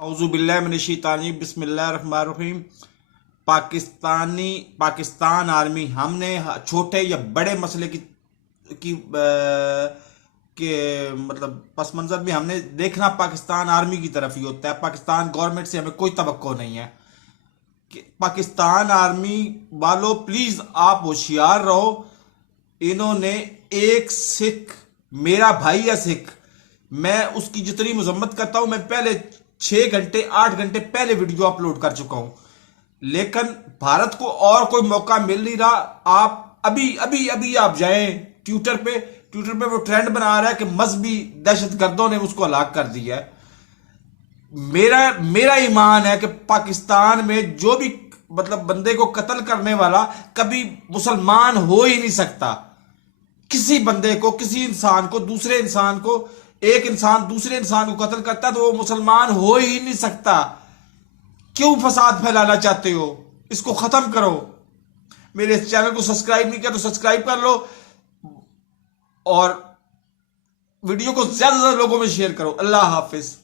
اعوذ باللہ من الشیطان الرجیم، بسم اللہ الرحمن الرحیم۔ پاکستان آرمی، ہم نے چھوٹے یا بڑے مسئلے کی مطلب پس منظر بھی ہم نے دیکھنا پاکستان آرمی کی طرف ہی ہوتا ہے۔ پاکستان گورنمنٹ سے ہمیں کوئی توقع نہیں ہے کہ پاکستان آرمی والوں پلیز آپ ہوشیار رہو۔ انہوں نے ایک سکھ، میرا بھائی ہے سکھ، میں اس کی جتنی مذمت کرتا ہوں، میں پہلے 6 گھنٹے 8 گھنٹے پہلے ویڈیو اپلوڈ کر چکا ہوں، لیکن بھارت کو اور کوئی موقع مل نہیں رہا۔ آپ ابھی آپ جائیں ٹویٹر پہ وہ ٹرینڈ بنا رہا ہے کہ مذہبی دہشت گردوں نے اس کو ہلاک کر دیا ہے۔ میرا ایمان ہے کہ پاکستان میں جو بھی مطلب بندے کو قتل کرنے والا کبھی مسلمان ہو ہی نہیں سکتا۔ کسی بندے کو، کسی انسان کو، دوسرے انسان کو، ایک انسان دوسرے انسان کو قتل کرتا ہے تو وہ مسلمان ہو ہی نہیں سکتا۔ کیوں فساد پھیلانا چاہتے ہو؟ اس کو ختم کرو۔ میرے اس چینل کو سبسکرائب نہیں کیا تو سبسکرائب کر لو، اور ویڈیو کو زیادہ سے زیادہ لوگوں میں شیئر کرو۔ اللہ حافظ۔